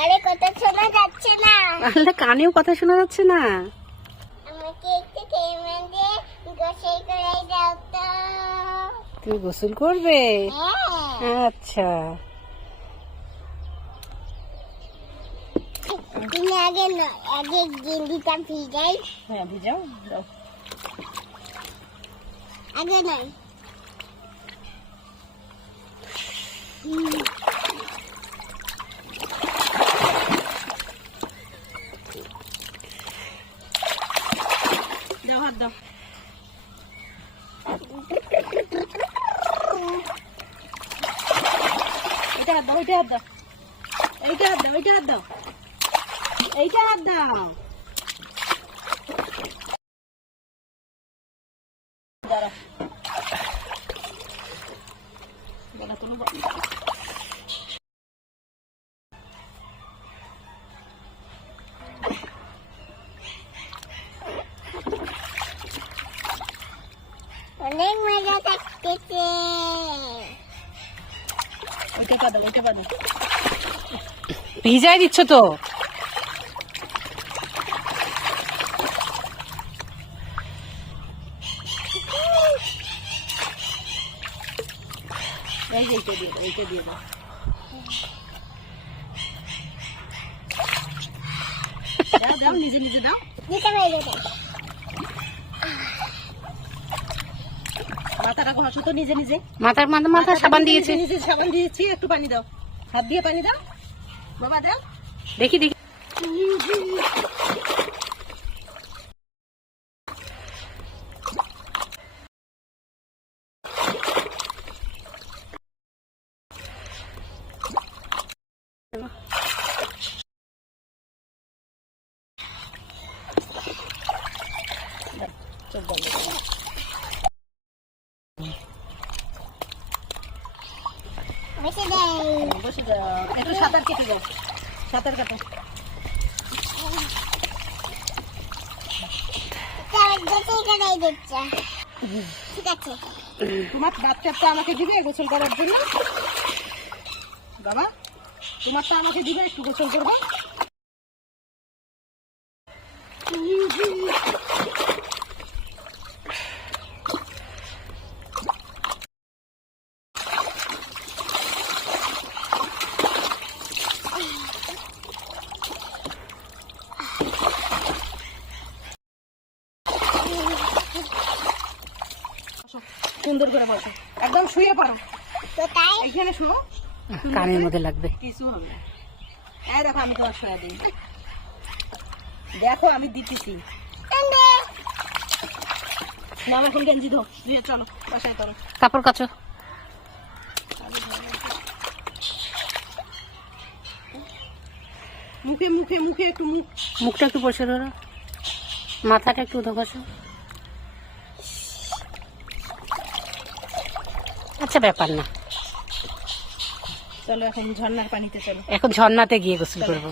কানে কথা শোনা যাচ্ছে না। আল্লাহ কানেও কথা শোনা যাচ্ছে না। আমাকে একটু কেমন দিয়ে গোসল করে দাও তো। তুমি গোসল করবে? হ্যাঁ। আচ্ছা। তুমি আগে ন- আগে গেন্ডিটা ভিজাই। হ্যাঁ বুঝাও আগে নয় দাও। এটা হাত দাও ওইটা হাত দাও। এইটা হাত দাও, এইটা হাত এইটা হাত দাও। অনেক মজা থাকতেছে ভিজাই দিচ্ছ তো এইটা দিয়ে দাও, এইটা দিয়ে দাও। দাও, নিজে নিজে দাও পারবে মাথাটা কোনো তো নিজে নিজে? মাথার মাথা মাথা সাবান দিয়েছে। নিজে সাবান দিয়েছি একটু পানি দাও। হাত দিয়ে পানি দাও। বাবা দাও। দেখি দেখি। চোখ বন্ধ করো। বসে দেয় বসে যাও একটু সাঁতার কেটে যাও সাঁতার কাটো ঠিক আছে। তোমার বাচ্চাটা আমাকে দিবে গোসল করার জন্য। বাবা তোমারটা আমাকে দিবে একটু গোসল করব। সুন্দর করে বসো। একদম শুয়ে পড়ো। তাই শোনো। কানের মধ্যে লাগবে। কিছু হবে এই দেখো আমি তোমার শুয়ে দিই। দেখো আমি দিতেছি। আমার ফুল গেঞ্জি ধো। নিয়ে চলো বাসায় করো কাপড় কাচো। মুখে মুখে মুখে একটু মুখ। মুখটা একটু পরিষ্কার করো। মাথাটা একটু উঠো আচ্ছা ব্যাপার না। চলো এখন ঝর্নার পানিতে চলো। এখন ঝর্নাতে গিয়ে গোসল করব।